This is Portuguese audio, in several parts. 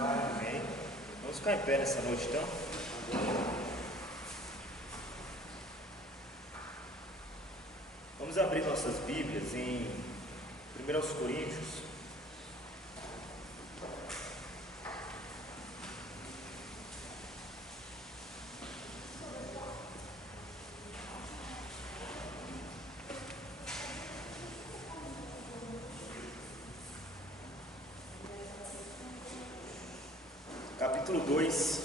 Amém. Vamos ficar em pé nessa noite, então. Vamos abrir nossas Bíblias em 1 Coríntios. Capítulo 2.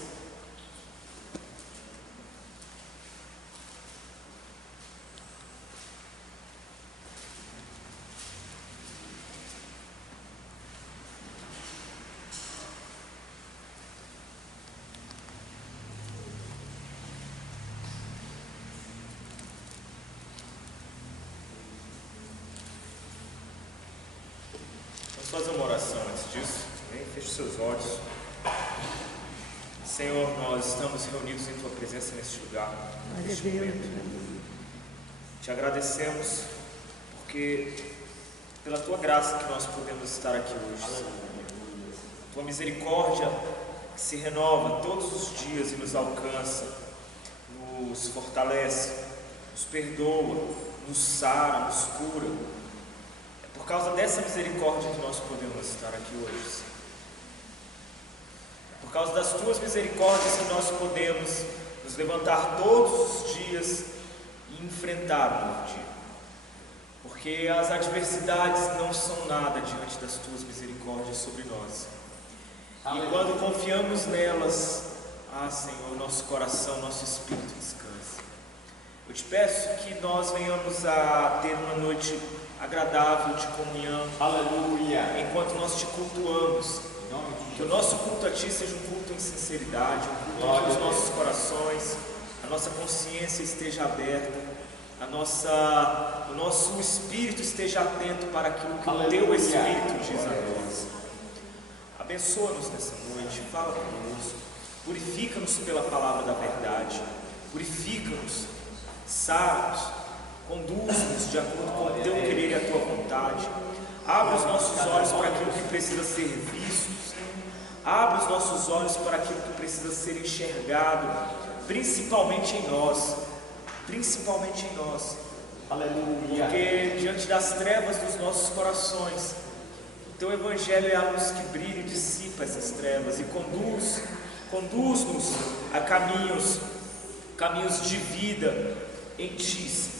Vamos fazer uma oração antes disso. Feche seus olhos. Senhor, nós estamos reunidos em Tua presença neste lugar, neste momento. Te agradecemos porque pela Tua graça que nós podemos estar aqui hoje. Tua misericórdia que se renova todos os dias e nos alcança, nos fortalece, nos perdoa, nos sara, nos cura. É por causa dessa misericórdia que nós podemos estar aqui hoje, Senhor. Por causa das Tuas misericórdias que nós podemos nos levantar todos os dias e enfrentar o novo dia. Porque as adversidades não são nada diante das Tuas misericórdias sobre nós. E quando confiamos nelas, Senhor, nosso coração, nosso espírito descansa. Eu te peço que nós venhamos a ter uma noite agradável de comunhão. Aleluia. Enquanto nós te cultuamos. Que o nosso culto a Ti seja um culto em sinceridade, um culto nos nossos corações, a nossa consciência esteja aberta, o nosso espírito esteja atento para aquilo que o Teu Espírito diz a nós. Abençoa-nos nessa noite, fala conosco, purifica-nos pela palavra da verdade, purifica-nos, sara-nos, conduz-nos de acordo com o Teu querer e a Tua vontade. Abre os nossos olhos para aquilo que precisa ser visto. Abre os nossos olhos para aquilo que precisa ser enxergado, principalmente em nós. Principalmente em nós. Aleluia. Porque diante das trevas dos nossos corações, o Teu Evangelho é a luz que brilha e dissipa essas trevas e conduz-nos a caminhos de vida em Ti, Senhor.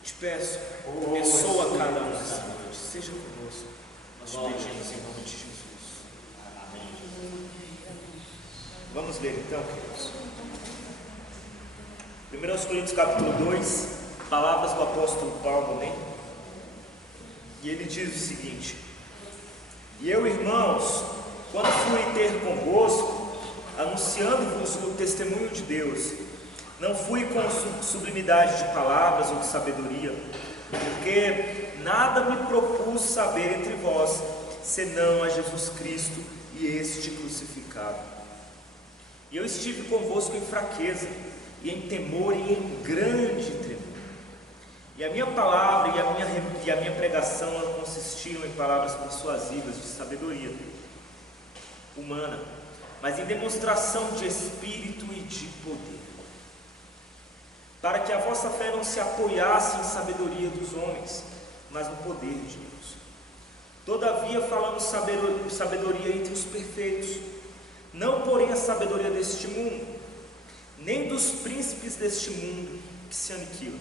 Te peço, abençoa cada um nessa noite, seja conosco, nós te pedimos em nome de Jesus. Vamos ler então, queridos. 1 Coríntios capítulo 2, palavras do apóstolo Paulo, né? E ele diz o seguinte: E eu, irmãos, quando fui ter convosco, anunciando-vos o testemunho de Deus, não fui com sublimidade de palavras ou de sabedoria, porque nada me propus saber entre vós, senão a Jesus Cristo e este crucificado. E eu estive convosco em fraqueza, e em temor, e em grande tremor. E a minha palavra e a minha pregação não consistiam em palavras persuasivas de sabedoria humana, mas em demonstração de espírito e de poder, para que a vossa fé não se apoiasse em sabedoria dos homens, mas no poder de Deus. Todavia falamos sabedoria entre os perfeitos, não porém a sabedoria deste mundo, nem dos príncipes deste mundo que se aniquilam.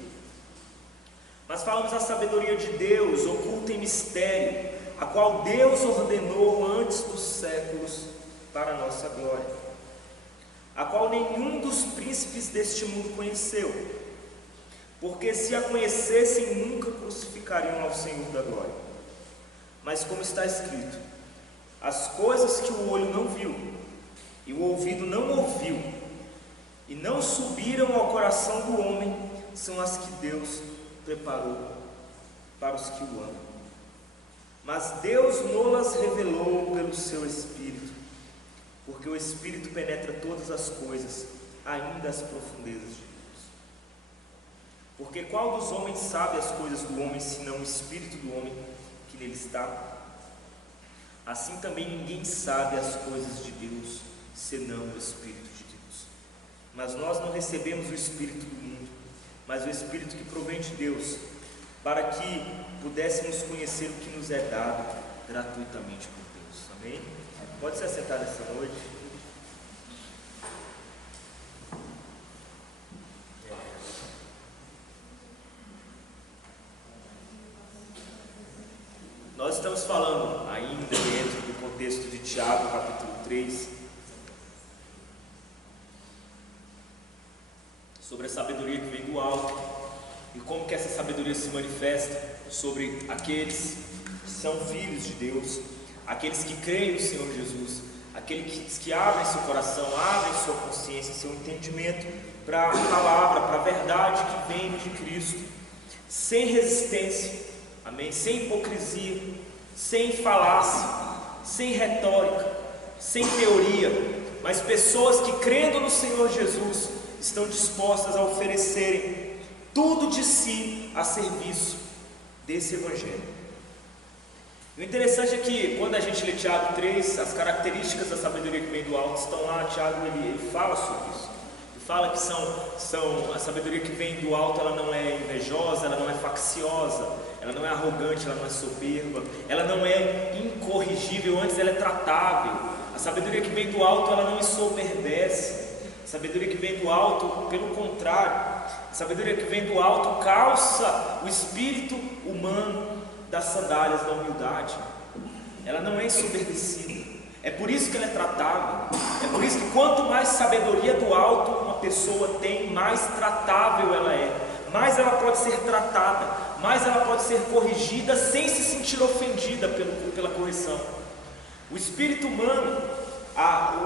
Mas falamos a sabedoria de Deus, oculta em mistério, a qual Deus ordenou antes dos séculos para a nossa glória, a qual nenhum dos príncipes deste mundo conheceu, porque se a conhecessem nunca crucificariam ao Senhor da glória. Mas como está escrito, as coisas que o olho não viu e o ouvido não ouviu e não subiram ao coração do homem, são as que Deus preparou para os que o amam. Mas Deus nolas revelou pelo seu Espírito, porque o Espírito penetra todas as coisas, ainda as profundezas de Deus. Porque qual dos homens sabe as coisas do homem, senão o Espírito do homem que nele está? assim também ninguém sabe as coisas de Deus, senão o Espírito de Deus. Mas nós não recebemos o Espírito do mundo, mas o Espírito que provém de Deus, para que pudéssemos conhecer o que nos é dado gratuitamente por Deus. Amém? Pode se assentar nessa noite. Nós estamos falando ainda dentro do contexto de Tiago, capítulo 3, sobre a sabedoria que vem do alto e como que essa sabedoria se manifesta sobre aqueles que são filhos de Deus, aqueles que creem no Senhor Jesus, aqueles que abrem seu coração, abrem sua consciência, seu entendimento para a palavra, para a verdade que vem de Cristo, sem resistência. Amém? Sem hipocrisia, sem falácia, sem retórica, sem teoria, mas pessoas que, crendo no Senhor Jesus, estão dispostas a oferecerem tudo de si a serviço desse Evangelho. O interessante é que, quando a gente lê Tiago 3, as características da sabedoria que vem do alto estão lá. Tiago ele fala sobre isso. Fala que a sabedoria que vem do alto, ela não é invejosa, ela não é facciosa, ela não é arrogante, ela não é soberba, ela não é incorrigível, antes ela é tratável. A sabedoria que vem do alto, ela não ensoberbece. A sabedoria que vem do alto, pelo contrário, a sabedoria que vem do alto calça o espírito humano das sandálias da humildade. Ela não é ensoberbecida. É por isso que ela é tratável. É por isso que quanto mais sabedoria do alto uma pessoa tem, mais tratável ela é, mais ela pode ser tratada, mais ela pode ser corrigida sem se sentir ofendida pela correção. O espírito humano,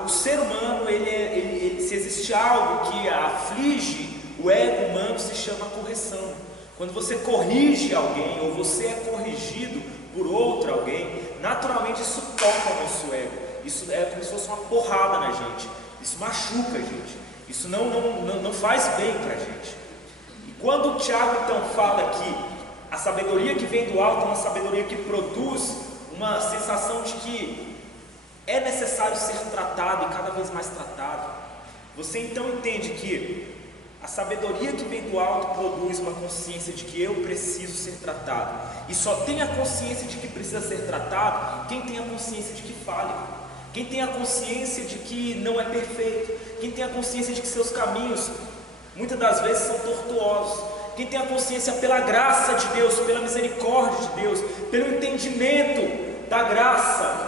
o ser humano, se existe algo que aflige o ego humano, se chama correção. Quando você corrige alguém, ou você é corrigido por outro alguém, naturalmente isso toca o nosso ego. Isso é como se fosse uma porrada na gente. Isso machuca a gente. Isso não faz bem para a gente. E quando o Tiago então fala que a sabedoria que vem do alto é uma sabedoria que produz uma sensação de que é necessário ser tratado e cada vez mais tratado, você então entende que a sabedoria que vem do alto produz uma consciência de que eu preciso ser tratado. E só tem a consciência de que precisa ser tratado quem tem a consciência de que falha. Quem tem a consciência de que não é perfeito, quem tem a consciência de que seus caminhos muitas das vezes são tortuosos, quem tem a consciência pela graça de Deus, pela misericórdia de Deus, pelo entendimento da graça,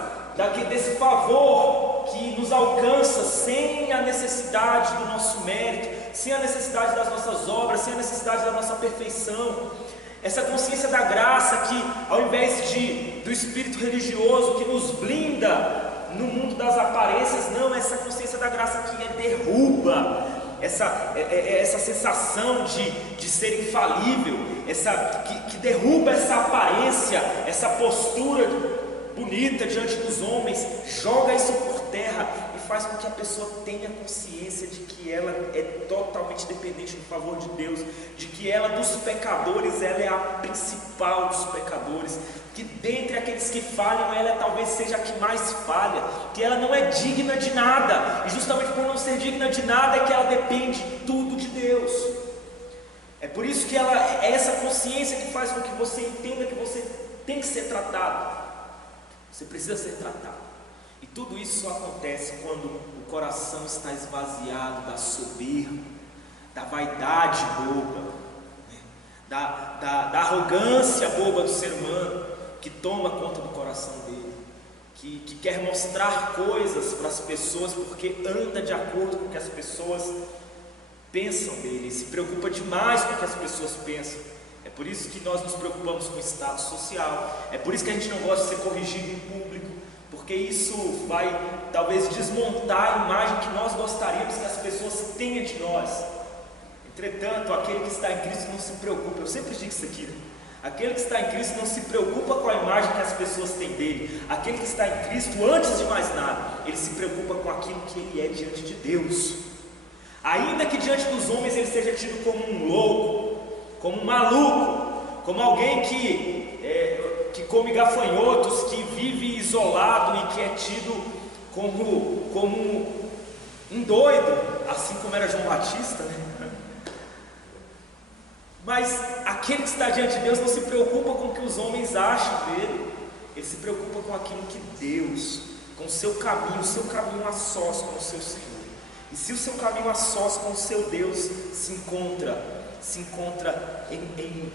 desse favor que nos alcança sem a necessidade do nosso mérito, sem a necessidade das nossas obras, sem a necessidade da nossa perfeição. Essa consciência da graça que, ao invés do espírito religioso que nos blinda no mundo das aparências, não, essa consciência da graça que derruba essa sensação de ser infalível, que derruba essa aparência, essa postura bonita diante dos homens, joga isso por terra e faz com que a pessoa tenha consciência de que ela é totalmente dependente do favor de Deus, de que ela dos pecadores, ela é a principal dos pecadores, que dentre aqueles que falham, ela talvez seja a que mais falha, que ela não é digna de nada, e justamente por não ser digna de nada é que ela depende tudo de Deus. É por isso que é essa consciência que faz com que você entenda que você tem que ser tratado, você precisa ser tratado. E tudo isso só acontece quando o coração está esvaziado da soberba, da vaidade boba, da arrogância boba do ser humano, que toma conta do coração dele, que quer mostrar coisas para as pessoas porque anda de acordo com o que as pessoas pensam dele, se preocupa demais com o que as pessoas pensam. É por isso que nós nos preocupamos com o status social, é por isso que a gente não gosta de ser corrigido em público, porque isso vai talvez desmontar a imagem que nós gostaríamos que as pessoas tenham de nós. Entretanto, aquele que está em Cristo não se preocupa. Eu sempre digo isso aqui, né? Aquele que está em Cristo não se preocupa com a imagem que as pessoas têm dele. Aquele que está em Cristo, antes de mais nada, ele se preocupa com aquilo que ele é diante de Deus. Ainda que diante dos homens ele seja tido como um louco, como um maluco, como alguém que come gafanhotos, que vive isolado e que é tido como um doido, assim como era João Batista, né? Mas aquele que está diante de Deus não se preocupa com o que os homens acham dele, ele se preocupa com aquilo que Deus, com o seu caminho a sós com o seu Senhor. E se o seu caminho a sós com o seu Deus se encontra em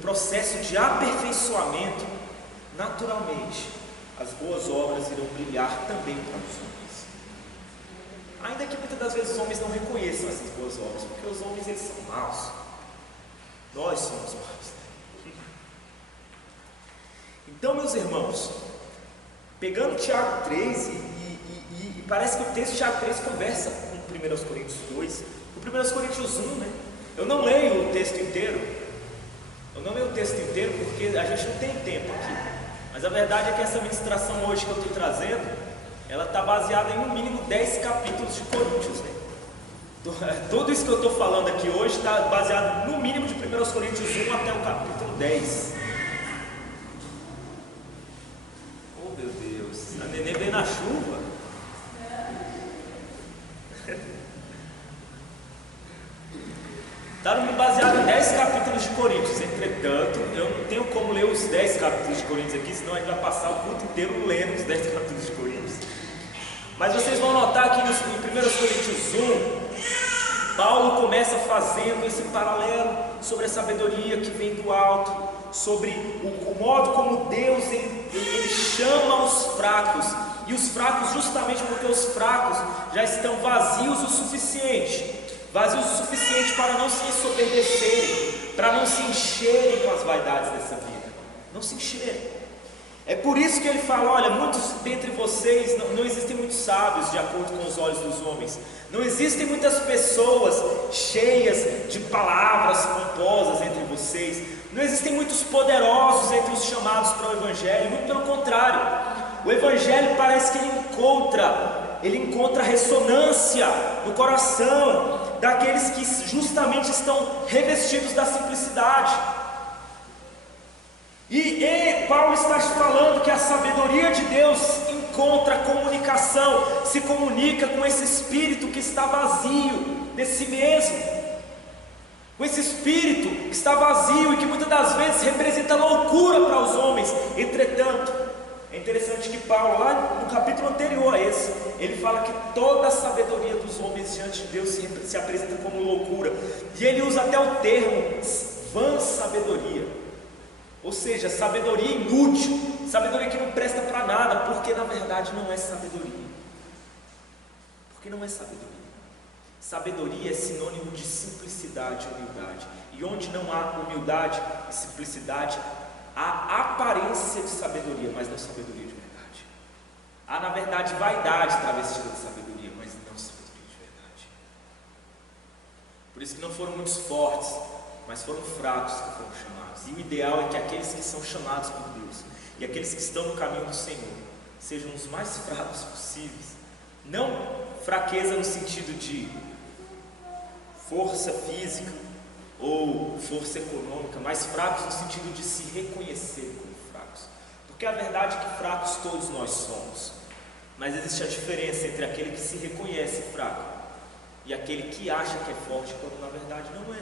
processo de aperfeiçoamento, naturalmente as boas obras irão brilhar também para os homens. Ainda que muitas das vezes os homens não reconheçam essas boas obras, porque os homens eles são maus. Nós somos maus. Então, meus irmãos, pegando Tiago 3, e parece que o texto de Tiago 3 conversa com 1 Coríntios 2, com 1 Coríntios 1, né? Eu não leio o texto inteiro, porque a gente não tem tempo aqui. Mas a verdade é que essa ministração hoje que eu estou trazendo, ela está baseada em no mínimo 10 capítulos de Coríntios, né? Tudo isso que eu estou falando aqui hoje está baseado no mínimo de 1 Coríntios 1 até o capítulo 10. Oh meu Deus, a neném veio na chuva. Está baseado em 10 capítulos de Coríntios. Entretanto, eu não tenho como ler os 10 capítulos de Coríntios aqui, senão a gente vai passar o culto inteiro lendo os 10 capítulos de Coríntios. Mas vocês vão notar que em 1 Coríntios 1, Paulo começa fazendo esse paralelo sobre a sabedoria que vem do alto, sobre o modo como Deus ele chama os fracos, e os fracos justamente porque os fracos já estão vazios o suficiente para não se ensoberbecerem, para não se encherem com as vaidades dessa vida, não se encherem. É por isso que ele fala: olha, muitos dentre vocês, não existem muitos sábios de acordo com os olhos dos homens, não existem muitas pessoas cheias de palavras pomposas entre vocês, não existem muitos poderosos entre os chamados para o Evangelho, muito pelo contrário, o Evangelho parece que ele encontra ressonância no coração daqueles que justamente estão revestidos da simplicidade. E Paulo está falando que a sabedoria de Deus encontra comunicação, se comunica com esse espírito que está vazio de si mesmo, com esse espírito que está vazio e que muitas das vezes representa loucura para os homens. Entretanto, é interessante que Paulo, lá no capítulo anterior a esse, ele fala que toda a sabedoria dos homens diante de Deus se apresenta como loucura, e ele usa até o termo vã sabedoria. Ou seja, sabedoria inútil, sabedoria que não presta para nada, porque na verdade não é sabedoria. Sabedoria é sinônimo de simplicidade e humildade. E onde não há humildade e simplicidade, há aparência de sabedoria, mas não sabedoria de verdade. Há na verdade vaidade travestida de sabedoria, mas não sabedoria de verdade. Por isso que não foram muitos fortes, mas foram fracos que foram chamados. E o ideal é que aqueles que são chamados por Deus e aqueles que estão no caminho do Senhor sejam os mais fracos possíveis. Não fraqueza no sentido de força física ou força econômica, mas fracos no sentido de se reconhecer como fracos. Porque a verdade é que fracos todos nós somos, mas existe a diferença entre aquele que se reconhece fraco e aquele que acha que é forte, quando na verdade não é.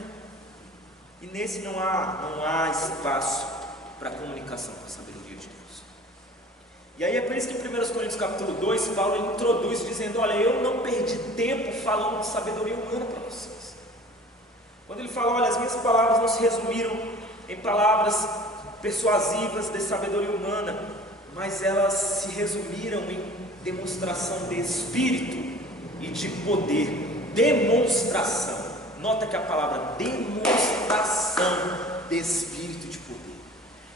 E nesse não há espaço para comunicação com a sabedoria de Deus. E aí é por isso que em 1 Coríntios capítulo 2, Paulo introduz dizendo: olha, eu não perdi tempo falando de sabedoria humana para vocês. Quando ele fala: olha, as minhas palavras não se resumiram em palavras persuasivas de sabedoria humana, mas elas se resumiram em demonstração de espírito e de poder. Demonstração. Nota que a palavra demonstração de espírito e de poder.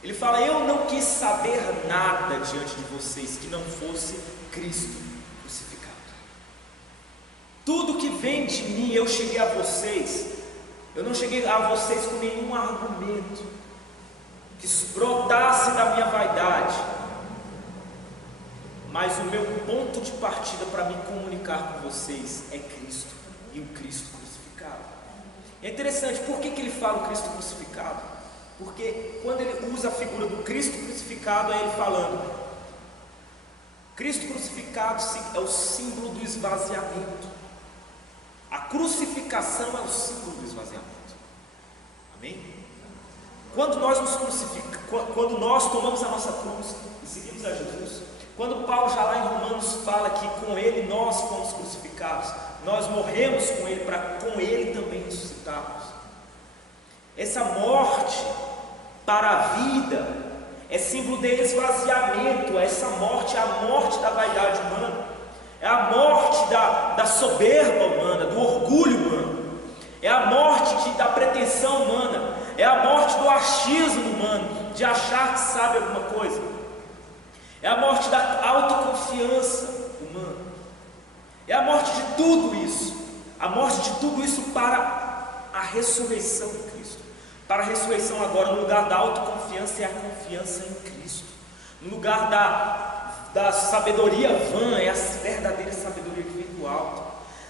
Ele fala: eu não quis saber nada diante de vocês que não fosse Cristo crucificado. Tudo que vem de mim, eu cheguei a vocês. Eu não cheguei a vocês com nenhum argumento que brotasse da minha vaidade, mas o meu ponto de partida para me comunicar com vocês é Cristo e o Cristo crucificado. É interessante, por que ele fala o Cristo crucificado? Porque quando ele usa a figura do Cristo crucificado, é ele falando: Cristo crucificado é o símbolo do esvaziamento. A crucificação é o símbolo do esvaziamento. Amém? Quando nós nos crucificamos, quando nós tomamos a nossa cruz e seguimos a Jesus, quando Paulo já lá em Romanos fala que com ele nós fomos crucificados, nós morremos com ele para com ele também ressuscitarmos. Essa morte para a vida é símbolo de esvaziamento. Essa morte é a morte da vaidade humana, é a morte da soberba humana, do orgulho humano, é a morte da pretensão humana, é a morte do achismo humano, de achar que sabe alguma coisa, é a morte da autoconfiança humana, é a morte de tudo isso, a morte de tudo isso para a ressurreição de Cristo. Para a ressurreição agora, no lugar da autoconfiança é a confiança em Cristo, no lugar da sabedoria vã é a verdadeira sabedoria que vem do alto,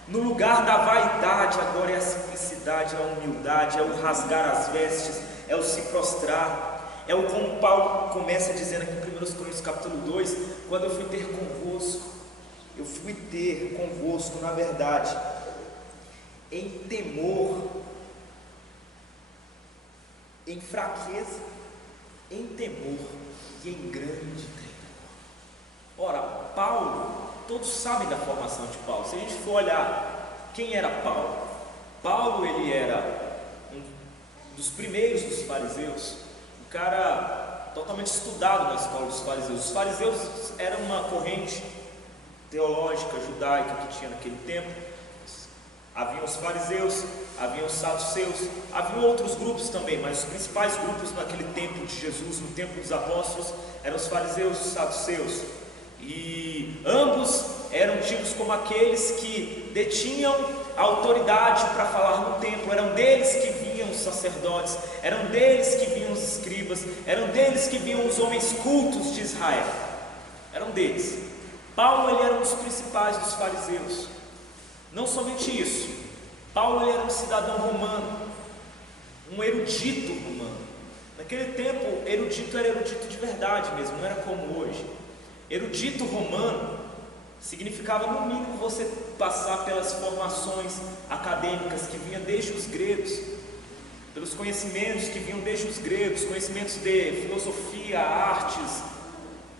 no lugar da vaidade agora é a simplicidade, é a humildade, é o rasgar as vestes, é o se prostrar, é o como Paulo começa dizendo aqui em 1 Coríntios capítulo 2, quando eu fui ter convosco, na verdade, em temor, em fraqueza, em temor e em grande tremor. Ora, Paulo, todos sabem da formação de Paulo. Se a gente for olhar quem era Paulo, Paulo ele era um dos primeiros dos fariseus, um cara totalmente estudado na escola dos fariseus. Os fariseus eram uma corrente teológica judaica que tinha naquele tempo. Haviam os fariseus, haviam os saduceus, haviam outros grupos também, mas os principais grupos naquele tempo de Jesus, no tempo dos apóstolos, eram os fariseus e os saduceus. E ambos eram tidos como aqueles que detinham a autoridade para falar no templo. Eram deles que vinham os sacerdotes, eram deles que vinham os escribas, eram deles que vinham os homens cultos de Israel. Eram deles. Paulo ele era um dos principais dos fariseus. Não somente isso, Paulo ele era um cidadão romano, um erudito romano. Naquele tempo, erudito era erudito de verdade mesmo, não era como hoje. Erudito romano significava no mínimo você passar pelas formações acadêmicas que vinham desde os gregos, pelos conhecimentos que vinham desde os gregos, conhecimentos de filosofia, artes,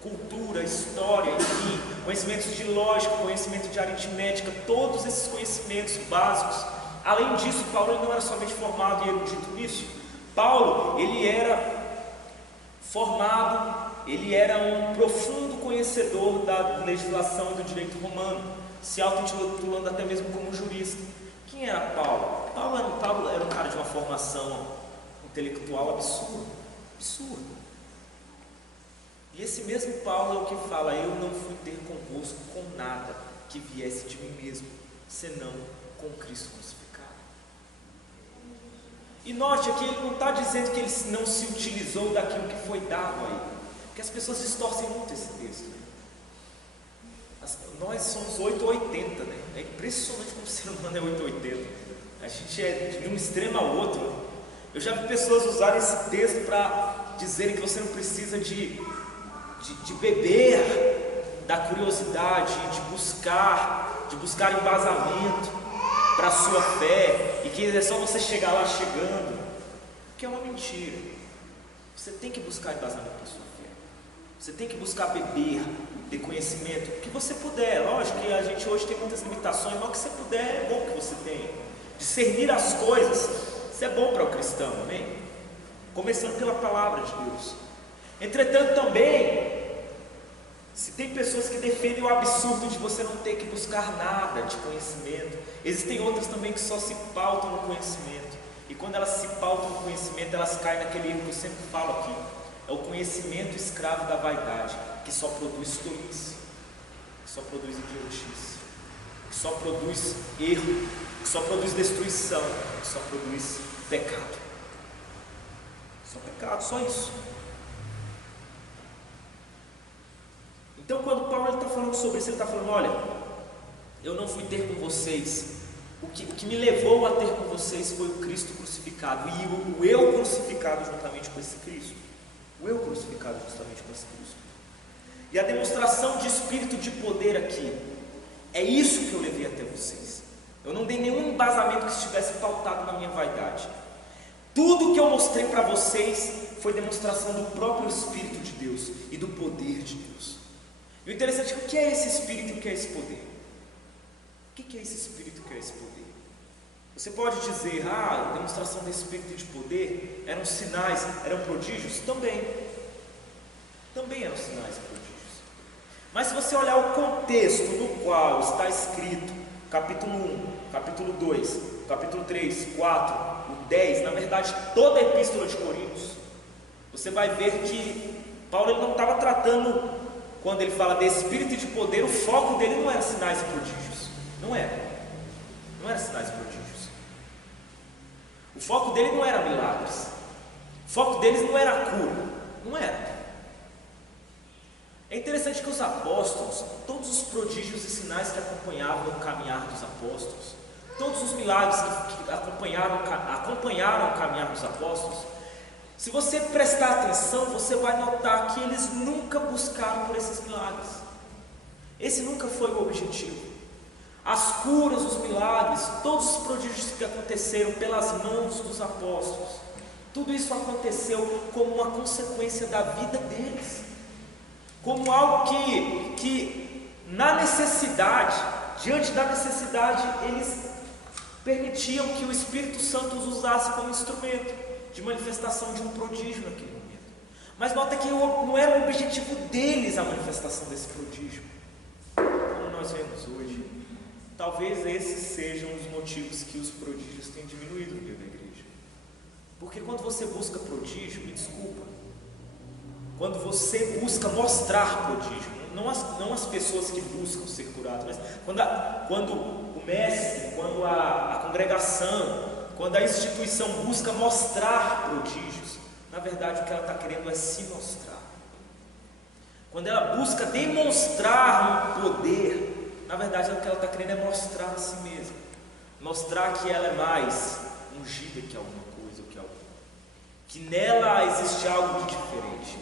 cultura, história, enfim, conhecimentos de lógica, conhecimento de aritmética, todos esses conhecimentos básicos. Além disso, Paulo ele não era somente formado e erudito nisso. Paulo ele era formado, ele era um profundo conhecedor da legislação e do direito romano, se auto-intitulando até mesmo como jurista. Quem era Paulo? Paulo era um cara de uma formação intelectual absurda. E esse mesmo Paulo é o que fala: eu não fui ter convosco com nada que viesse de mim mesmo, senão com Cristo crucificado. E note aqui, ele não está dizendo que ele não se utilizou daquilo que foi dado a ele, porque as pessoas distorcem muito esse texto, né? Nós somos 8 ou 80, né? É impressionante como o ser humano é 8 ou 80. A gente é de um extremo ao outro. Eu já vi pessoas usarem esse texto para dizerem que você não precisa de beber da curiosidade, de buscar embasamento para a sua fé, e que é só você chegar lá chegando, que é uma mentira. Você tem que buscar embasamento para a sua fé, você tem que buscar beber de conhecimento, o que você puder. Lógico que a gente hoje tem muitas limitações, mas o que você puder é bom que você tenha. Discernir as coisas, isso é bom para o cristão, amém? Começando pela palavra de Deus. Entretanto também, se tem pessoas que defendem o absurdo de você não ter que buscar nada de conhecimento, existem outras também que só se pautam no conhecimento, e quando elas se pautam no conhecimento, elas caem naquele erro que eu sempre falo aqui: é o conhecimento escravo da vaidade, que só produz tolice, que só produz idiotice, que só produz erro, que só produz destruição, que só produz pecado. Só pecado, só isso. Então, quando Paulo está falando sobre isso, ele está falando: olha, eu não fui ter com vocês o que me levou a ter com vocês foi o Cristo crucificado e o eu crucificado juntamente com esse Cristo. O eu crucificado justamente com esse Cristo. E a demonstração de espírito de poder aqui, é isso que eu levei até vocês. Eu não dei nenhum embasamento que estivesse pautado na minha vaidade. Tudo que eu mostrei para vocês foi demonstração do próprio Espírito de Deus e do poder de Deus. E o interessante é que o que é esse Espírito e o que é esse poder? O que é esse Espírito e o que é esse poder? Você pode dizer, a demonstração desse Espírito de poder eram sinais, eram prodígios? Também eram sinais e prodígios. Mas se você olhar o contexto no qual está escrito capítulo 1, capítulo 2, capítulo 3, 4, o 10, na verdade toda a epístola de Coríntios, você vai ver que Paulo ele não estava tratando, quando ele fala de espírito e de poder, o foco dele não era sinais e prodígios. Não era sinais e prodígios. O foco dele não era milagres. O foco deles não era a cura. Não era. É interessante que os apóstolos, todos os prodígios e sinais que acompanhavam o caminhar dos apóstolos, todos os milagres que acompanharam o caminhar dos apóstolos, se você prestar atenção, você vai notar que eles nunca buscaram por esses milagres. Esse nunca foi o objetivo. As curas, os milagres, todos os prodígios que aconteceram pelas mãos dos apóstolos, tudo isso aconteceu como uma consequência da vida deles, como algo que na necessidade, diante da necessidade, eles permitiam que o Espírito Santo os usasse como instrumento de manifestação de um prodígio naquele momento. Mas nota que não era o objetivo deles a manifestação desse prodígio. Como nós vemos hoje, talvez esses sejam os motivos que os prodígios têm diminuído no meio da igreja. Porque quando você busca prodígio, me desculpa, quando você busca mostrar prodígio, não as pessoas que buscam ser curadas, mas quando o mestre, quando a congregação, quando a instituição busca mostrar prodígios, na verdade o que ela está querendo é se mostrar. Quando ela busca demonstrar um poder, na verdade o que ela está querendo é mostrar a si mesma, mostrar que ela é mais ungida que alguma coisa, que nela existe algo de diferente.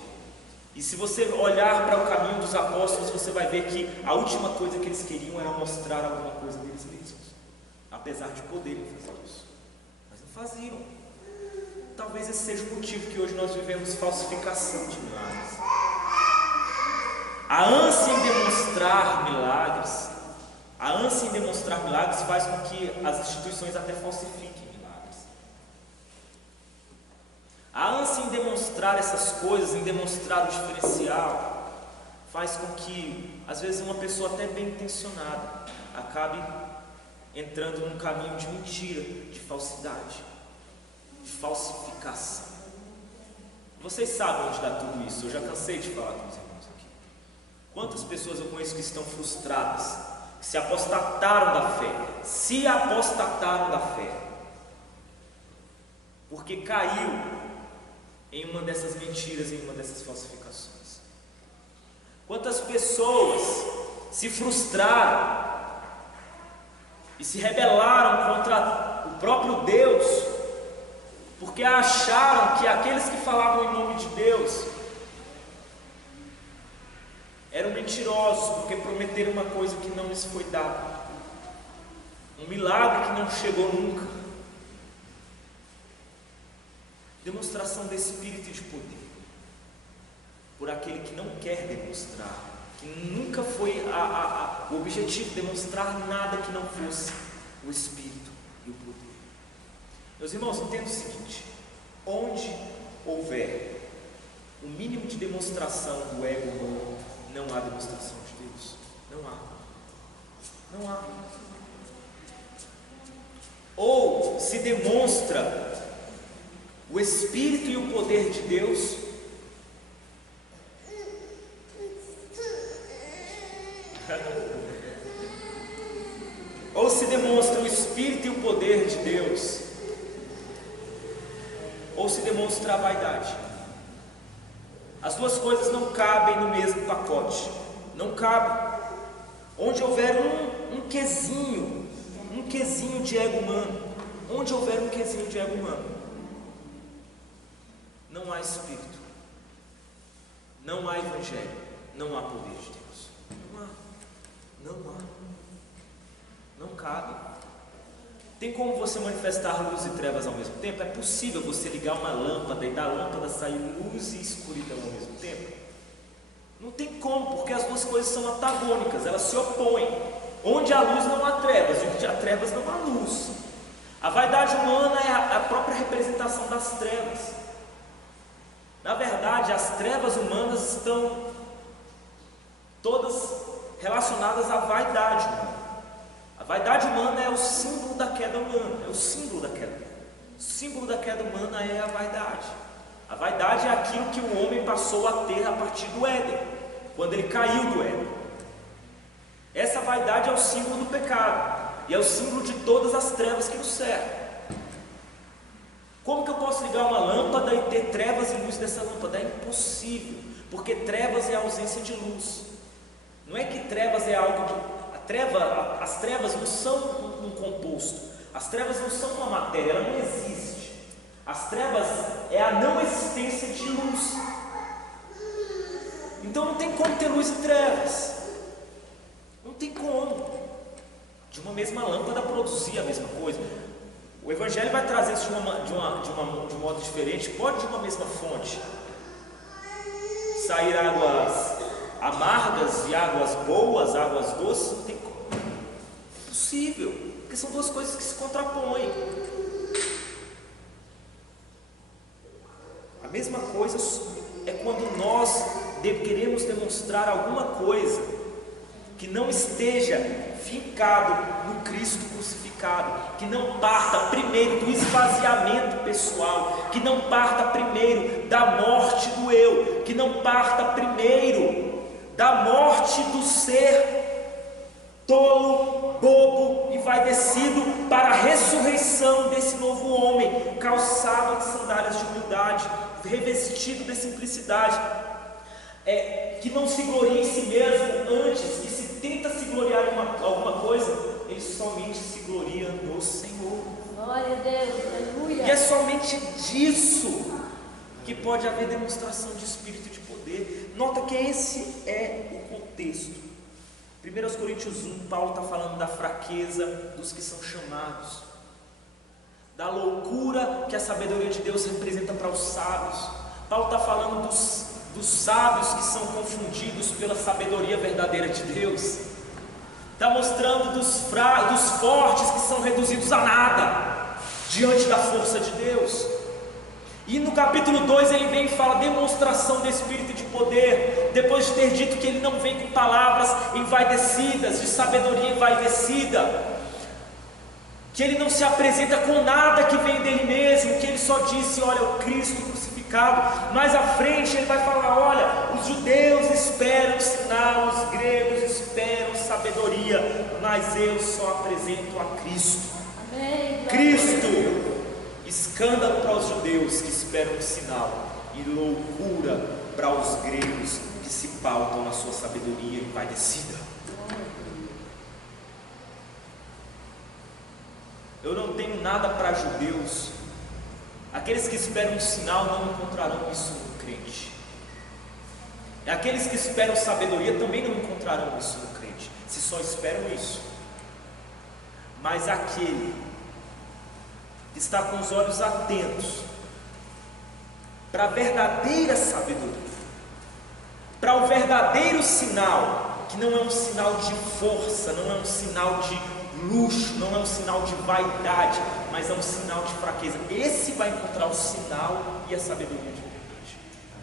E se você olhar para o caminho dos apóstolos, você vai ver que a última coisa que eles queriam era mostrar alguma coisa deles mesmos, apesar de poderem fazer isso, mas não faziam. Talvez esse seja o motivo que hoje nós vivemos falsificação de milagres. A ânsia em demonstrar milagres faz com que as instituições até falsifiquem milagres. A ânsia em demonstrar essas coisas, em demonstrar o diferencial, faz com que, às vezes, uma pessoa até bem intencionada acabe entrando num caminho de mentira, de falsidade, de falsificação. Vocês sabem onde dá tudo isso, eu já cansei de falar com os irmãos aqui. Quantas pessoas eu conheço que estão frustradas, que se apostataram da fé, porque caiu em uma dessas mentiras, em uma dessas falsificações. Quantas pessoas se frustraram e se rebelaram contra o próprio Deus, porque acharam que aqueles que falavam em nome de Deus eram mentirosos, porque prometeram uma coisa que não lhes foi dada, um milagre que não chegou nunca. Demonstração de espírito e de poder por aquele que não quer demonstrar, que nunca foi o objetivo demonstrar nada que não fosse o espírito e o poder. Meus irmãos, entenda o seguinte: onde houver o mínimo de demonstração do ego humano, não há demonstração de Deus. Não há. Ou se demonstra o Espírito e o poder de Deus, ou se demonstra o Espírito e o poder de Deus, ou se demonstra a vaidade. As duas coisas não cabem no mesmo pacote, não cabem. Onde houver um quesinho, um quesinho de ego humano, onde houver um quesinho de ego humano, não há Espírito, não há Evangelho, não há poder de Deus. Não cabe. Tem como você manifestar luz e trevas ao mesmo tempo? É possível você ligar uma lâmpada e da lâmpada sair luz e escuridão ao mesmo tempo? Não tem como, porque as duas coisas são antagônicas, elas se opõem. Onde há luz não há trevas, e onde há trevas não há luz. A vaidade humana é a própria representação das trevas. Na verdade, as trevas humanas estão todas relacionadas à vaidade humana. A vaidade humana é o símbolo da queda humana, é o símbolo da queda. O símbolo da queda humana é a vaidade. A vaidade é aquilo que o homem passou a ter a partir do Éden, quando ele caiu do Éden. Essa vaidade é o símbolo do pecado, e é o símbolo de todas as trevas que nos cercam. Como que eu posso ligar uma lâmpada e ter trevas e luz dessa lâmpada? É impossível, porque trevas é a ausência de luz. Não é que trevas é algo que... As trevas não são um composto, as trevas não são uma matéria, ela não existe. As trevas é a não existência de luz. Então não tem como ter luz e trevas. Não tem como. De uma mesma lâmpada produzir a mesma coisa. O Evangelho vai trazer isso de um modo diferente. Pode de uma mesma fonte sair águas amargas e águas boas, águas doces? Não tem como. É possível, porque são duas coisas que se contrapõem. A mesma coisa é quando nós queremos demonstrar alguma coisa que não esteja fincado no Cristo crucificado, que não parta primeiro do esvaziamento pessoal, que não parta primeiro da morte do eu, que não parta primeiro da morte do ser tolo, bobo, envaidecido, para a ressurreição desse novo homem, calçado de sandálias de humildade, revestido de simplicidade, que não se gloria em si mesmo antes, que se tenta se gloriar em alguma coisa, ele somente se gloria no Senhor. Glória a Deus, aleluia. E é somente disso que pode haver demonstração de espírito e de poder. Nota que esse é o contexto. 1 Coríntios 1, Paulo está falando da fraqueza dos que são chamados, da loucura que a sabedoria de Deus representa para os sábios. Paulo está falando dos sábios que são confundidos pela sabedoria verdadeira de Deus. Está mostrando dos fortes que são reduzidos a nada diante da força de Deus. E no capítulo 2 ele vem e fala demonstração do Espírito de poder, depois de ter dito que ele não vem com palavras envaidecidas, de sabedoria envaidecida, que ele não se apresenta com nada que vem dele mesmo, que ele só disse, olha, o Cristo crucificado. Mais à frente ele vai falar, olha, os judeus esperam sinal, os gregos esperam sabedoria, mas eu só apresento a Cristo. Amém. Cristo, escândalo para os judeus que esperam um sinal, e loucura para os gregos que se pautam na sua sabedoria envaidecida. Eu não tenho nada para judeus. Aqueles que esperam um sinal não encontrarão isso no crente. E aqueles que esperam sabedoria também não encontrarão isso no crente, se só esperam isso. Mas aquele que está com os olhos atentos para a verdadeira sabedoria, para o verdadeiro sinal, que não é um sinal de força, não é um sinal de luxo, não é um sinal de vaidade, mas é um sinal de fraqueza. Esse vai encontrar o sinal e a sabedoria de verdade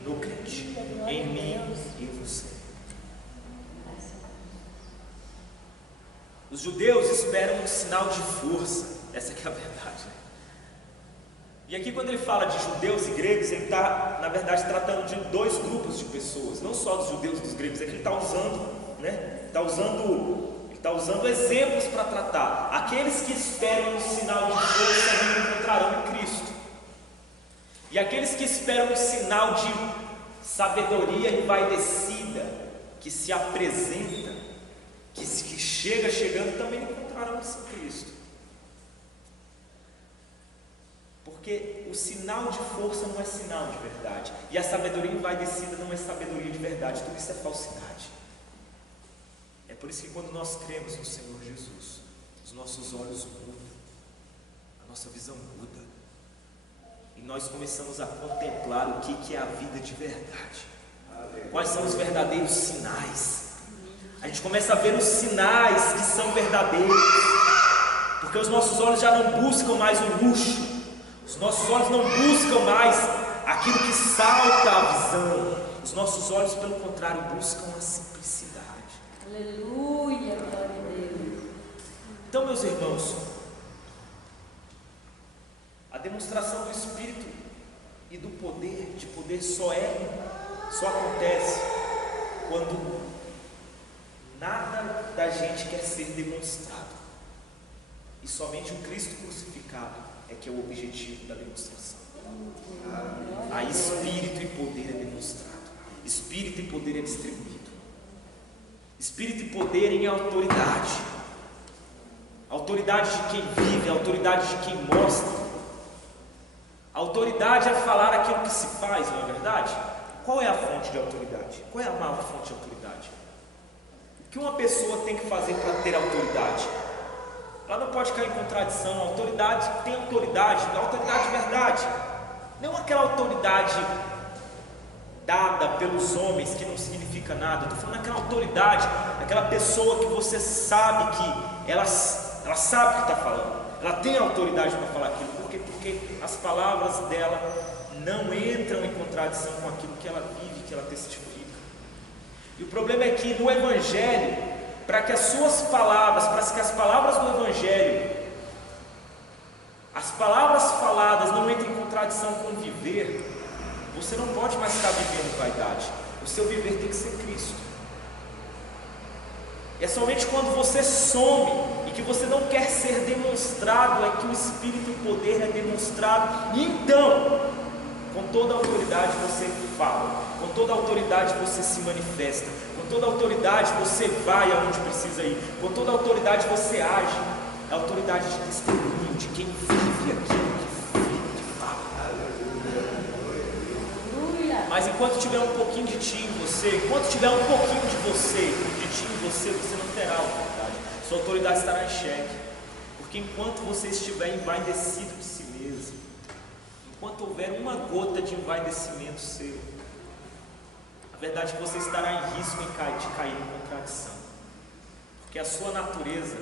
no crente, em mim e em você. Os judeus esperam um sinal de força, essa que é a verdade. E aqui quando ele fala de judeus e gregos, ele está na verdade tratando de dois grupos de pessoas, não só dos judeus e dos gregos. É que ele está usando, está usando exemplos para tratar. Aqueles que esperam um sinal de força não encontrarão em Cristo, e aqueles que esperam um sinal de sabedoria envaidecida, que se apresenta, que chega chegando, também não encontrarão isso em Cristo. Porque o sinal de força não é sinal de verdade. E a sabedoria envaidecida não é sabedoria de verdade. Tudo isso é falsidade. É por isso que quando nós cremos no Senhor Jesus, os nossos olhos mudam, a nossa visão muda. E nós começamos a contemplar o que é a vida de verdade. Quais são os verdadeiros sinais? A gente começa a ver os sinais que são verdadeiros. Porque os nossos olhos já não buscam mais o luxo. Os nossos olhos não buscam mais aquilo que salta a visão. Os nossos olhos, pelo contrário, buscam a simplicidade. Aleluia, glória a Deus. Então, meus irmãos, a demonstração do Espírito e do poder, de poder só acontece quando nada da gente quer ser demonstrado. E somente o Cristo crucificado é que é o objetivo da demonstração. A Espírito e poder é demonstrado. Espírito e poder é distribuído. Espírito e poder em autoridade. Autoridade de quem vive, autoridade de quem mostra. Autoridade é falar aquilo que se faz, não é verdade? Qual é a fonte de autoridade? Qual é a maior fonte de autoridade? O que uma pessoa tem que fazer para ter autoridade? Ela não pode cair em contradição. A autoridade tem autoridade, a autoridade de verdade. Não aquela autoridade dada pelos homens que não significa nada. Estou falando daquela autoridade, aquela pessoa que você sabe que ela sabe o que está falando. Ela tem autoridade para falar aquilo. Por quê? Porque as palavras dela não entram em contradição com aquilo que ela vive, que ela testifica. E o problema é que no Evangelho, para que as suas palavras, para que as palavras do Evangelho, as palavras faladas não entrem em contradição com o viver, você não pode mais estar vivendo vaidade. O seu viver tem que ser Cristo. E é somente quando você some e que você não quer ser demonstrado é que o Espírito e o poder é demonstrado. E então, com toda a autoridade você fala, com toda a autoridade você se manifesta, com toda a autoridade você vai aonde precisa ir, com toda a autoridade você age. É a autoridade de testemunho, de quem vive aquilo que vive, que fala. Mas enquanto tiver um pouquinho de ti em você, enquanto tiver um pouquinho de você, de ti em você, você não terá autoridade. Sua autoridade estará em xeque. Porque enquanto você estiver envaidecido de si mesmo, enquanto houver uma gota de envaidecimento seu, a verdade é que você estará em risco de cair em contradição. Porque a sua natureza,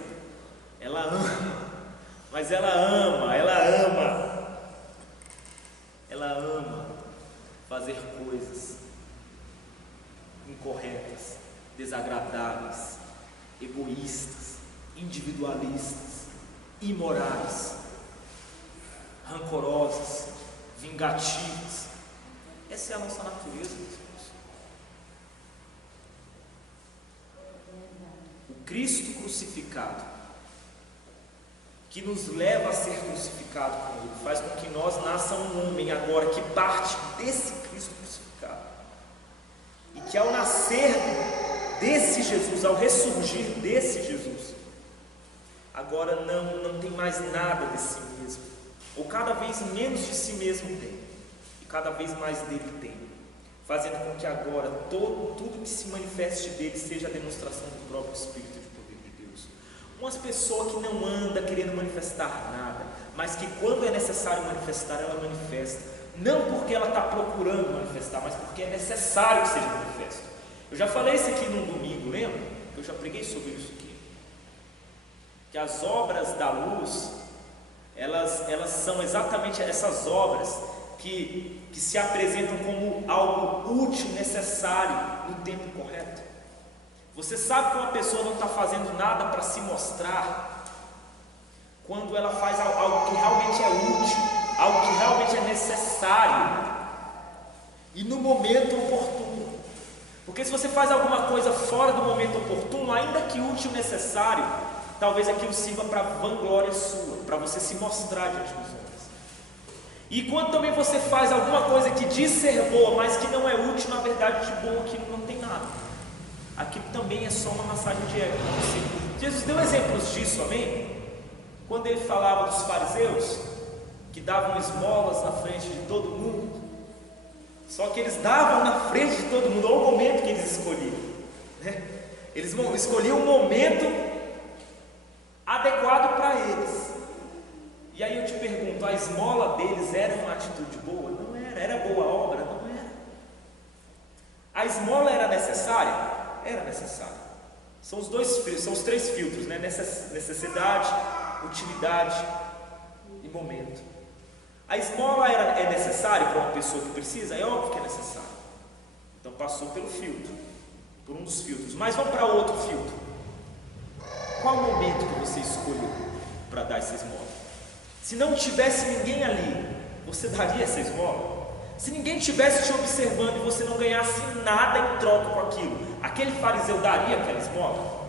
ela ama, mas ela ama fazer coisas incorretas, desagradáveis, egoístas, individualistas, imorais, rancorosas, vingativas. Essa é a nossa natureza, meus irmãos. O Cristo crucificado, que nos leva a ser crucificado com Ele, faz com que nós nasça um homem agora que parte desse Cristo crucificado, e que ao nascer desse Jesus, ao ressurgir desse Jesus, agora não tem mais nada de si mesmo, ou cada vez menos de si mesmo tem, e cada vez mais dele tem, fazendo com que agora tudo que se manifeste dele seja a demonstração do próprio Espírito de poder de Deus. Uma pessoa que não anda querendo manifestar nada, mas que quando é necessário manifestar, ela manifesta, não porque ela está procurando manifestar, mas porque é necessário que seja manifesto. Eu já falei isso aqui num domingo, lembra? Eu já preguei sobre isso aqui, que as obras da luz, elas são exatamente essas obras que se apresentam como algo útil, necessário, no tempo correto. Você sabe que uma pessoa não está fazendo nada para se mostrar quando ela faz algo que realmente é útil, algo que realmente é necessário e no momento oportuno. Porque se você faz alguma coisa fora do momento oportuno, ainda que útil e necessário, talvez aquilo sirva para vanglória sua, para você se mostrar diante dos homens. E quando também você faz alguma coisa que diz ser boa, mas que não é útil, na verdade de bom aquilo não tem nada. Aquilo também é só uma massagem de ego. Jesus deu exemplos disso, amém? Quando ele falava dos fariseus, que davam esmolas na frente de todo mundo. Só que eles davam na frente de todo mundo, olha o momento que eles escolhiam, né? Eles escolhiam um momento adequado para eles. E aí eu te pergunto, a esmola deles era uma atitude boa? Não era. Era boa obra? Não era. A esmola era necessária? Era necessária. São os três filtros, né? Necessidade, utilidade e momento. A esmola é necessária para uma pessoa que precisa? É óbvio que é necessário. Então passou pelo filtro, por um dos filtros. Mas vamos para outro filtro. Qual o momento que você escolheu para dar essa esmola? Se não tivesse ninguém ali, você daria essa esmola? Se ninguém estivesse te observando e você não ganhasse nada em troca com aquilo, aquele fariseu daria aquela esmola?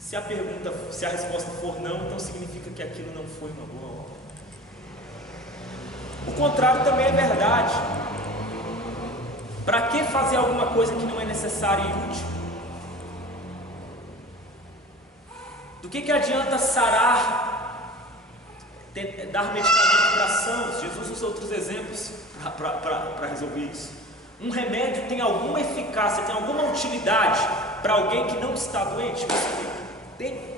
Se a resposta for não, então significa que aquilo não foi uma boa obra. O contrário também é verdade. Para que fazer alguma coisa que não é necessária e útil? Do que adianta sarar, dar medicamento para sãos? Jesus usa outros exemplos para resolver isso. Um remédio tem alguma eficácia, tem alguma utilidade para alguém que não está doente? Tem.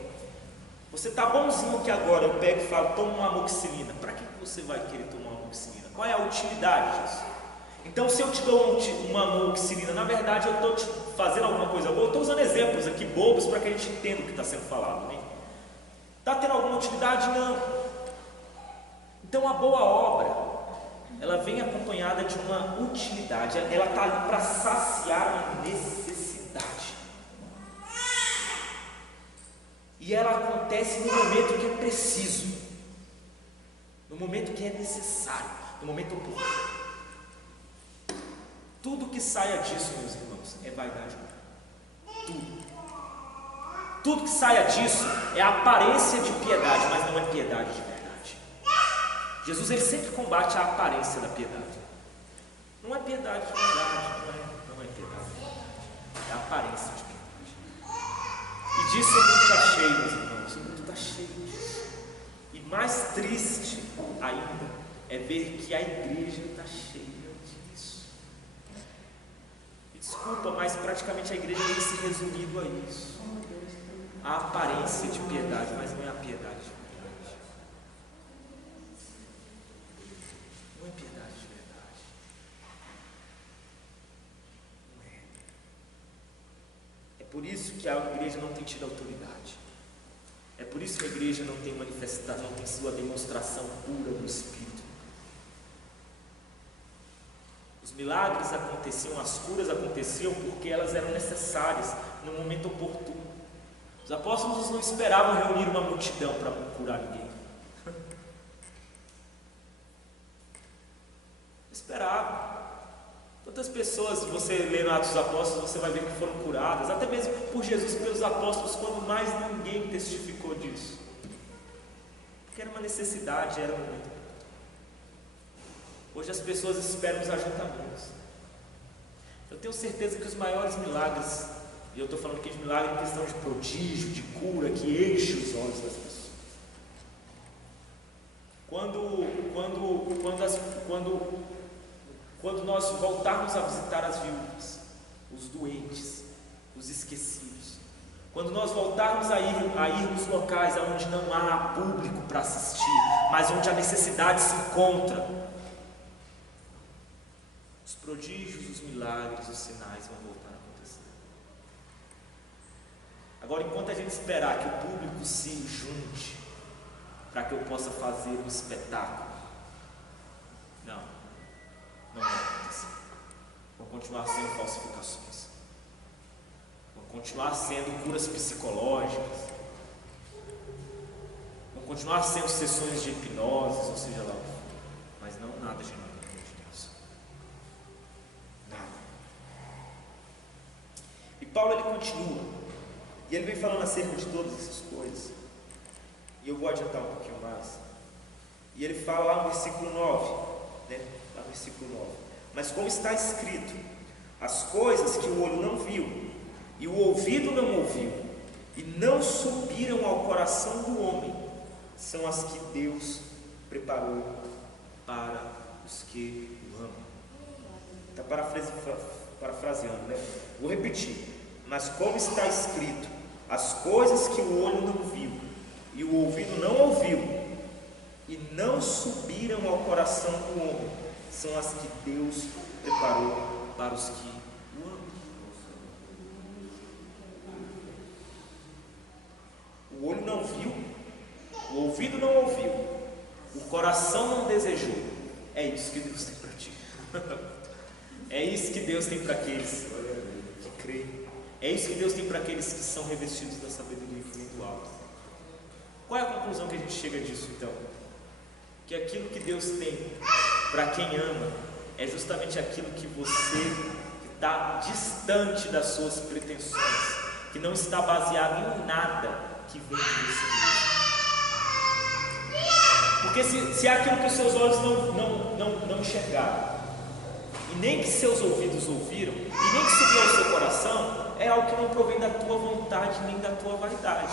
Você está bonzinho que agora eu pego e falo, toma uma amoxicilina. Para que você vai querer tomar uma amoxicilina? Qual é a utilidade disso? Então, se eu te dou uma amoxicilina, na verdade eu estou te fazendo alguma coisa boa. Eu estou usando exemplos aqui bobos para que a gente entenda o que está sendo falado. Está tendo alguma utilidade? Não. Então, a boa obra, ela vem acompanhada de uma utilidade. Ela está ali para saciar uma necessidade. E ela acontece no momento que é preciso, no momento que é necessário, no momento oportuno. Tudo que saia disso, meus irmãos, é vaidade humana. Tudo que saia disso é a aparência de piedade, mas não é piedade de verdade. Jesus, ele sempre combate a aparência da piedade. Não é piedade de verdade, não é piedade de verdade. É a aparência de piedade. E disso o mundo está cheio, meus irmãos. O mundo está cheio disso. E mais triste ainda é ver que a igreja está cheia disso. E desculpa, mas praticamente a igreja tem se resumido a isso. A aparência de piedade, mas não é a piedade de verdade. Não é piedade de verdade. Não é. É por isso que a igreja não tem tido autoridade. É por isso que a igreja não tem manifestado, não tem sua demonstração pura do Espírito. Os milagres aconteciam, as curas aconteciam porque elas eram necessárias no momento oportuno. Os apóstolos não esperavam reunir uma multidão para curar ninguém. Esperavam. Quantas pessoas você lê no Atos dos Apóstolos, você vai ver que foram curadas, até mesmo por Jesus e pelos apóstolos, quando mais ninguém testificou disso. Porque era uma necessidade, era um momento. Hoje as pessoas esperam os ajuntamentos. Eu tenho certeza que os maiores milagres, e eu estou falando aqui de milagre em questão de prodígio, de cura, que enche os olhos das pessoas. Quando nós voltarmos a visitar as viúvas, os doentes, os esquecidos, quando nós voltarmos a ir nos locais onde não há público para assistir, mas onde a necessidade se encontra, os prodígios, os milagres, os sinais vão voltar a acontecer. Agora, enquanto a gente esperar que o público se junte para que eu possa fazer um espetáculo, não vai acontecer. Vão continuar sendo falsificações, vão continuar sendo curas psicológicas, vão continuar sendo sessões de hipnose, ou seja lá o que for, mas não nada genuíno de Deus. Nada. E Paulo, ele continua, e ele vem falando acerca de todas essas coisas, e eu vou adiantar um pouquinho mais. E ele fala lá no versículo 9, né? Lá no versículo 9: mas como está escrito, as coisas que o olho não viu e o ouvido não ouviu e não subiram ao coração do homem, são as que Deus preparou para os que o amam. Está parafraseando, né? Vou repetir. Mas como está escrito, as coisas que o olho não viu e o ouvido não ouviu e não subiram ao coração do homem, são as que Deus preparou para os que o amam. O olho não viu, o ouvido não ouviu, o coração não desejou. É isso que Deus tem para ti. É isso que Deus tem para aqueles que creem. É isso que Deus tem para aqueles que são revestidos da sabedoria que vem do alto. Qual é a conclusão que a gente chega disso então? Que aquilo que Deus tem para quem ama é justamente aquilo que você está distante das suas pretensões, que não está baseado em nada que vem de você mesmo. Porque se é aquilo que os seus olhos não enxergaram, e nem que seus ouvidos ouviram, e nem que subiu ao seu coração, é algo que não provém da tua vontade nem da tua vaidade.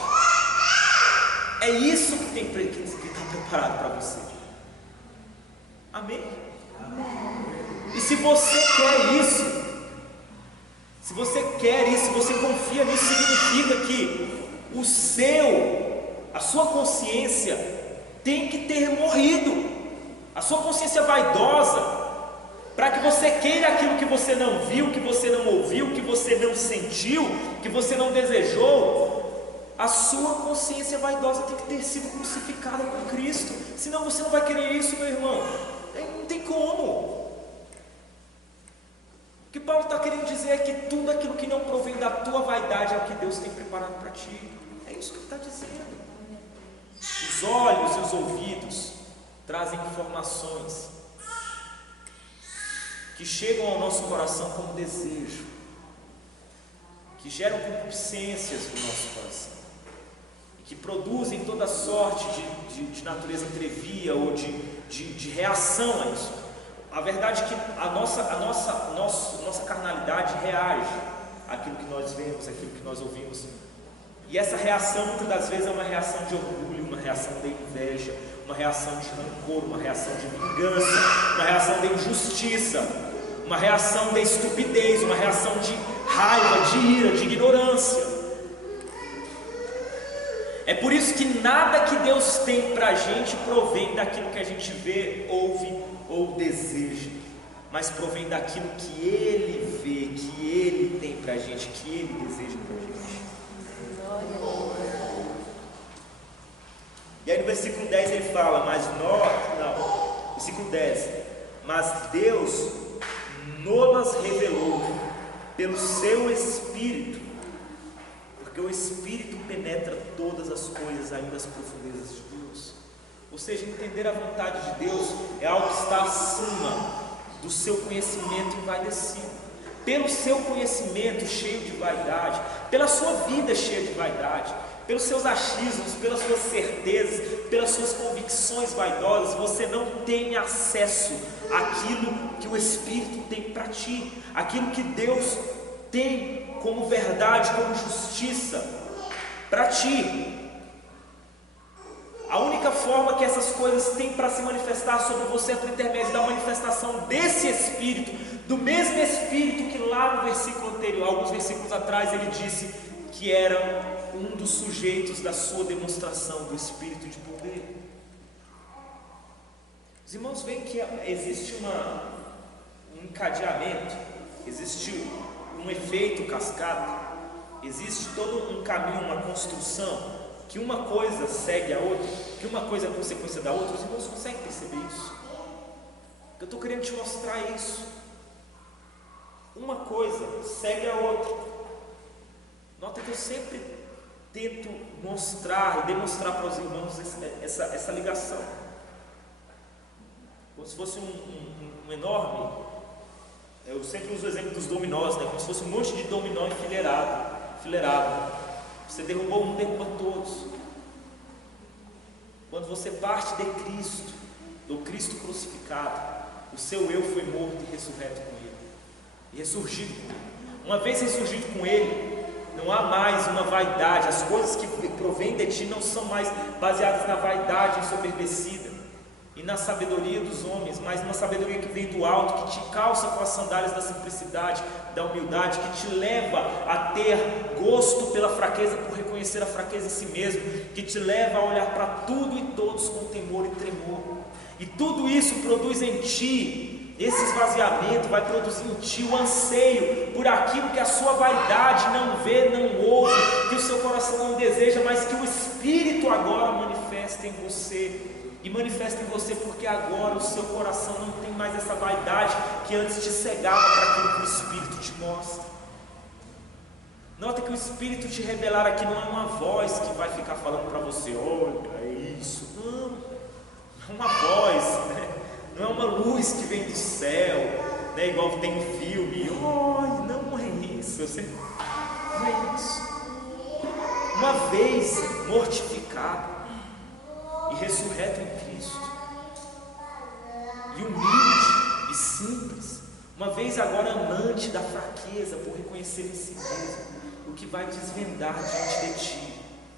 É isso que está preparado para você. Amém? Amém? E se você quer isso, se você confia nisso, significa que a sua consciência tem que ter morrido, a sua consciência vaidosa, para que você queira aquilo que você não viu, que você não ouviu, que você não sentiu, que você não desejou. A sua consciência vaidosa tem que ter sido crucificada com Cristo, senão você não vai querer isso, meu irmão. Não tem como. O que Paulo está querendo dizer é que tudo aquilo que não provém da tua vaidade é o que Deus tem preparado para ti. É isso que ele está dizendo. Os olhos e os ouvidos trazem informações que chegam ao nosso coração como desejo, que geram concupiscências no nosso coração, e que produzem toda sorte de natureza trevia ou de reação a isso. A verdade é que a nossa carnalidade reage àquilo que nós vemos, àquilo que nós ouvimos, e essa reação muitas das vezes é uma reação de orgulho, uma reação de inveja, uma reação de rancor, uma reação de vingança, uma reação de injustiça, uma reação de estupidez, uma reação de raiva, de ira, de ignorância. É por isso que nada que Deus tem para a gente provém daquilo que a gente vê, ouve ou deseja, mas provém daquilo que Ele vê, que Ele tem para a gente, que Ele deseja para a gente. E aí no versículo 10 ele fala, versículo 10, mas Deus nos revelou pelo seu Espírito, porque o Espírito penetra todas as coisas, ainda as profundezas de Deus. Ou seja, entender a vontade de Deus é algo que está acima do seu conhecimento envaidecido, pelo seu conhecimento cheio de vaidade, pela sua vida cheia de vaidade, pelos seus achismos, pelas suas certezas, pelas suas convicções vaidosas, você não tem acesso àquilo que o Espírito tem para ti, aquilo que Deus tem como verdade, como justiça para ti. A única forma que essas coisas têm para se manifestar sobre você é por intermédio da manifestação desse Espírito, do mesmo Espírito que lá no versículo anterior, alguns versículos atrás, ele disse que era um dos sujeitos da sua demonstração do Espírito de poder. Os irmãos veem que existe um encadeamento, existe um efeito cascata, existe todo um caminho, uma construção, que uma coisa segue a outra, que uma coisa é consequência da outra. Os irmãos conseguem perceber isso? Eu estou querendo te mostrar isso. Uma coisa segue a outra. Nota que eu sempre tento mostrar e demonstrar para os irmãos essa ligação, como se fosse um enorme, eu sempre uso o exemplo dos dominós, né? Como se fosse um monte de dominó enfileirado. Você derrubou um, derruba todos. Quando você parte de Cristo, do Cristo crucificado, o seu eu foi morto e ressurreto com Ele, e ressurgido com Ele. Uma vez ressurgido com Ele, não há mais uma vaidade. As coisas que provêm de ti não são mais baseadas na vaidade ensoberbecida, e na sabedoria dos homens, mas uma sabedoria que vem do alto, que te calça com as sandálias da simplicidade, da humildade, que te leva a ter gosto pela fraqueza, por reconhecer a fraqueza em si mesmo, que te leva a olhar para tudo e todos com temor e tremor. E tudo isso produz em ti, esse esvaziamento vai produzir em ti o anseio por aquilo que a sua vaidade não vê, não ouve, que o seu coração não deseja, mas que o Espírito agora manifesta em você. E manifesta em você porque agora o seu coração não tem mais essa vaidade que antes te cegava para aquilo que o Espírito te mostra. Nota que o Espírito te revelar aqui não é uma voz que vai ficar falando para você: olha, é isso. Não é uma voz, né? Não é uma luz que vem do céu, né? Igual tem em filme. Não é isso. Não é isso. Uma vez mortificado e ressurreto em Cristo, e humilde e simples, uma vez agora amante da fraqueza, por reconhecer em si mesmo, o que vai desvendar diante de ti,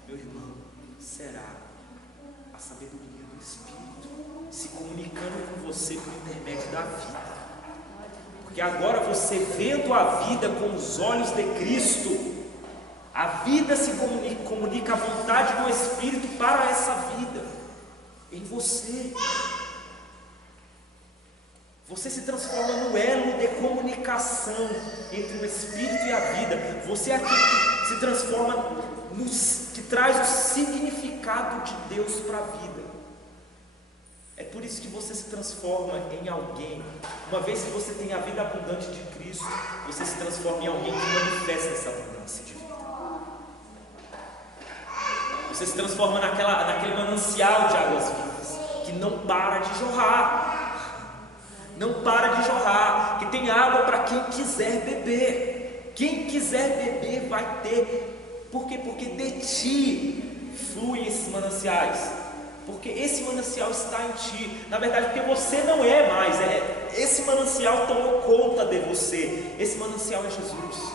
meu irmão, será a sabedoria do Espírito se comunicando com você por intermédio da vida. Porque agora você, vendo a vida com os olhos de Cristo, a vida se comunica a vontade do Espírito para essa vida em você. Você se transforma no elo de comunicação entre o Espírito e a vida. Você é aquele que se transforma que traz o significado de Deus para a vida. É por isso que você se transforma em alguém. Uma vez que você tem a vida abundante de Cristo, você se transforma em alguém que manifesta essa abundância de vida. Você se transforma naquele manancial de águas vivas, que não para de jorrar. Não para de jorrar, que tem água para quem quiser beber. Quem quiser beber vai ter. Por quê? Porque de ti fluem esses mananciais. Porque esse manancial está em ti. Na verdade, porque você não é mais. Esse manancial tomou conta de você. Esse manancial é Jesus.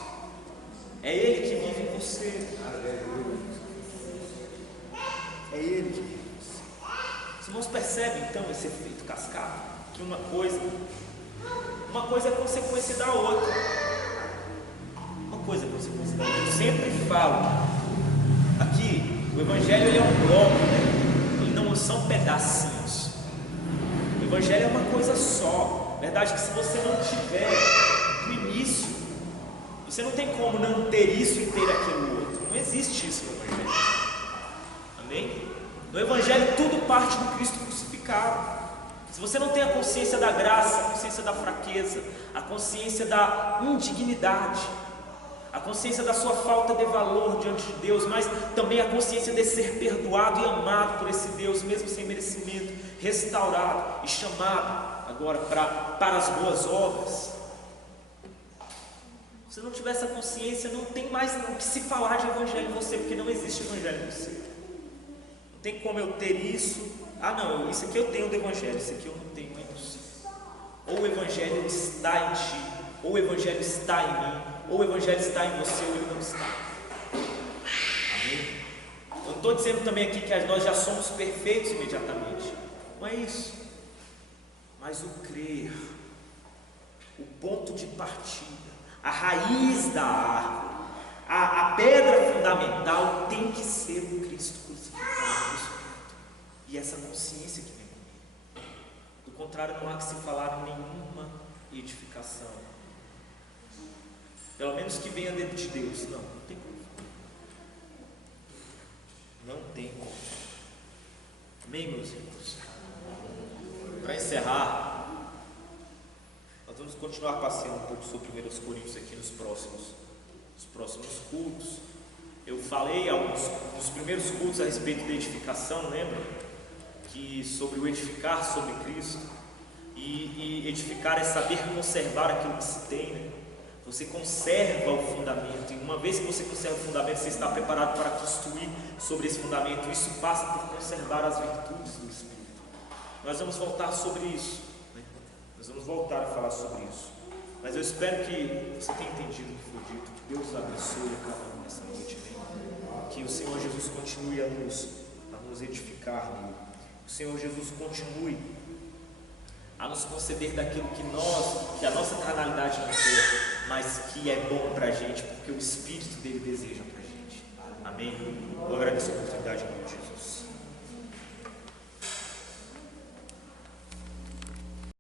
É Ele que vive em você. É Ele que vive em você. Os irmãos percebem então esse efeito cascata? Que uma coisa é consequência da outra. Uma coisa é consequência da outra. Eu sempre falo aqui, o Evangelho ele é um bloco, né? Ele não são pedacinhos. O Evangelho é uma coisa só. Verdade que se você não tiver do início, você não tem como não ter isso e ter aquilo outro. Não existe isso no Evangelho. Amém? No Evangelho tudo parte do Cristo crucificado. Se você não tem a consciência da graça, a consciência da fraqueza, a consciência da indignidade, a consciência da sua falta de valor diante de Deus, mas também a consciência de ser perdoado e amado por esse Deus, mesmo sem merecimento, restaurado e chamado agora para as boas obras. Se você não tiver essa consciência, não tem mais o que se falar de Evangelho em você, porque não existe Evangelho em você. Não tem como eu ter isso. Não, isso aqui eu tenho do Evangelho, isso aqui eu não tenho, é impossível. Ou o Evangelho está em ti, ou o Evangelho está em mim, ou o Evangelho está em você, ou ele não está. Amém? Eu não estou dizendo também aqui que nós já somos perfeitos imediatamente. Não é isso. Mas o crer, o ponto de partida, a raiz da árvore, a pedra fundamental tem que ser o Cristo crucificado. E essa consciência que vem comigo. Do contrário, não há que se falar nenhuma edificação. Pelo menos que venha dentro de Deus. Não tem como. Não tem como. Amém, meus irmãos? Para encerrar, nós vamos continuar passeando um pouco sobre 1 Coríntios aqui nos próximos cultos. Eu falei nos primeiros cultos a respeito da edificação, lembra? Que sobre o edificar sobre Cristo, e edificar é saber conservar aquilo que se tem, né? Você conserva o fundamento, e uma vez que você conserva o fundamento, você está preparado para construir sobre esse fundamento. Isso passa por conservar as virtudes do Espírito. Nós vamos voltar sobre isso, né? Nós vamos voltar a falar sobre isso, mas eu espero que você tenha entendido o que foi dito. Que Deus abençoe a cada um nessa noite, né? Que o Senhor Jesus continue a nos edificar nele. o Senhor Jesus continue a nos conceder daquilo que a nossa carnalidade não quer, mas que é bom para a gente, porque o Espírito dele deseja para a gente. Amém? Eu agradeço a oportunidade, irmão.